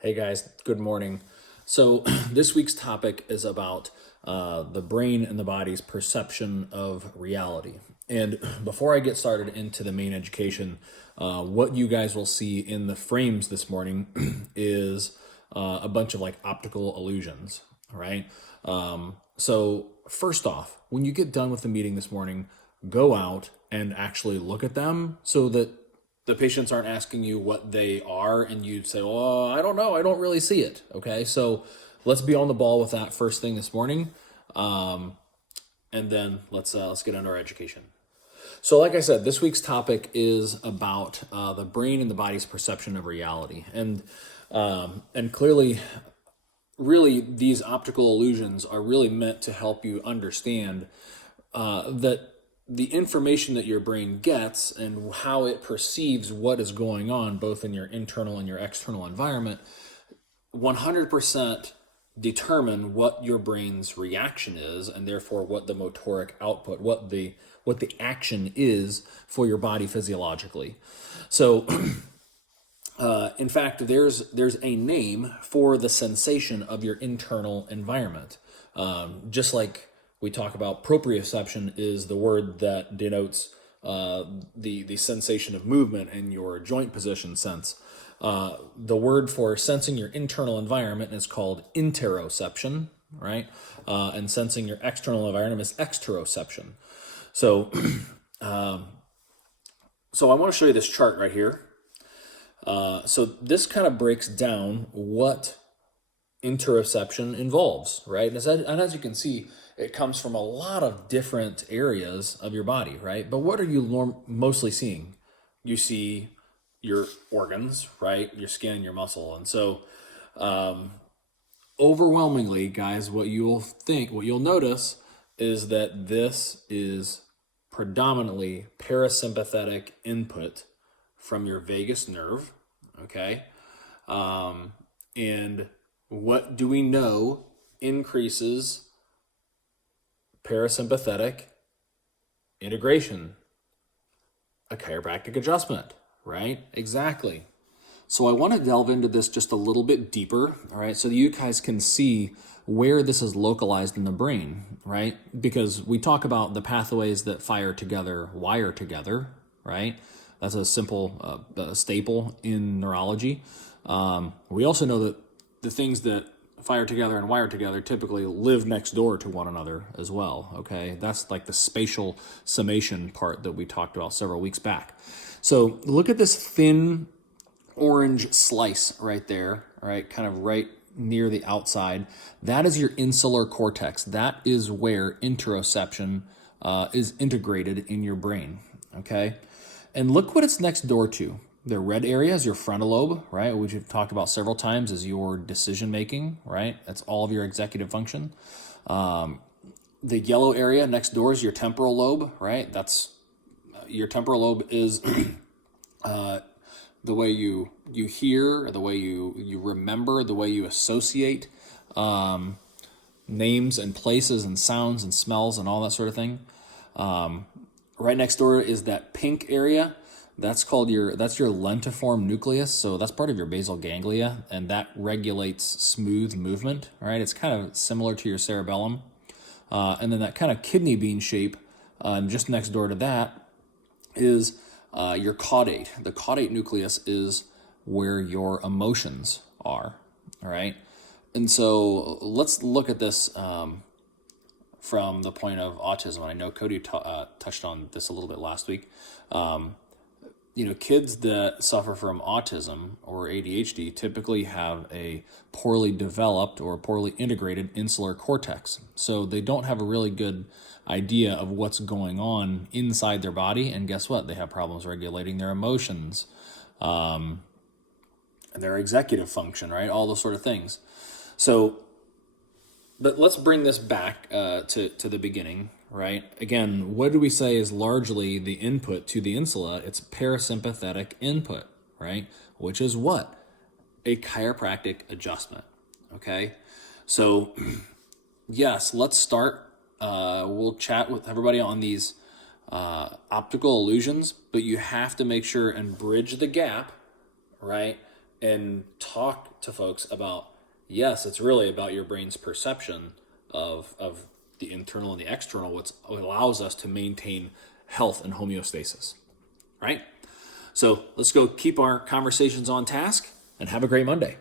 Hey guys, good morning. So, this week's topic is about the brain and the body's perception of reality. And before I get started into the main education, what you guys will see in the frames this morning is a bunch of like optical illusions, all right? So, first off, when you get done with the meeting this morning, go out and actually look at them so that the patients aren't asking you what they are and you say, well, I don't know, I don't really see it. Okay, so let's be on the ball with that first thing this morning, and then let's get into our education. So like I said, this week's topic is about the brain and the body's perception of reality, and clearly, really, these optical illusions are really meant to help you understand that the information that your brain gets and how it perceives what is going on, both in your internal and your external environment, 100% determine what your brain's reaction is, and therefore what the motoric output, what the action is for your body physiologically. So, in fact, there's a name for the sensation of your internal environment, just like we talk about proprioception is the word that denotes the sensation of movement and your joint position sense. The word for sensing your internal environment is called interoception, right? And sensing your external environment is exteroception. So, so I want to show you this chart right here. So this kind of breaks down what interoception involves, right? And as you can see, it comes from a lot of different areas of your body, right? But what are you mostly seeing? You see your organs, right? Your skin, your muscle. And so overwhelmingly, guys, what you'll notice is that this is predominantly parasympathetic input from your vagus nerve, okay? And what do we know increases parasympathetic integration? A chiropractic adjustment, right? Exactly. So I want to delve into this just a little bit deeper, all right, so that you guys can see where this is localized in the brain, right? Because we talk about the pathways that fire together, wire together, right? That's a simple staple in neurology. We also know that the things that fire together and wire together typically live next door to one another as well, okay? That's like the spatial summation part that we talked about several weeks back. So look at this thin orange slice right there, all right, kind of right near the outside. That is your insular cortex. That is where interoception is integrated in your brain, okay? And look what it's next door to. The red area is your frontal lobe, right, which we've talked about several times, is your decision making, right? That's all of your executive function. The yellow area next door is your temporal lobe, right? That's your temporal lobe is the way you hear, the way you remember, the way you associate names and places and sounds and smells and all that sort of thing. Right next door is that pink area. That's your lentiform nucleus. So that's part of your basal ganglia, and that regulates smooth movement. Right, it's kind of similar to your cerebellum. And then that kind of kidney bean shape, just next door to that, is your caudate. The caudate nucleus is where your emotions are. All right, and so let's look at this from the point of autism. I know Cody touched on this a little bit last week. Kids that suffer from autism or ADHD typically have a poorly developed or poorly integrated insular cortex. So they don't have a really good idea of what's going on inside their body. And guess what? They have problems regulating their emotions, their executive function, right? All those sort of things. So, but let's bring this back to the beginning, right? Again, what do we say is largely the input to the insula? It's parasympathetic input, right? Which is what? A chiropractic adjustment, okay? So, yes, let's start. We'll chat with everybody on these optical illusions, but you have to make sure and bridge the gap, right, and talk to folks about, yes, it's really about your brain's perception of the internal and the external, what allows us to maintain health and homeostasis, right? So let's go keep our conversations on task and have a great Monday.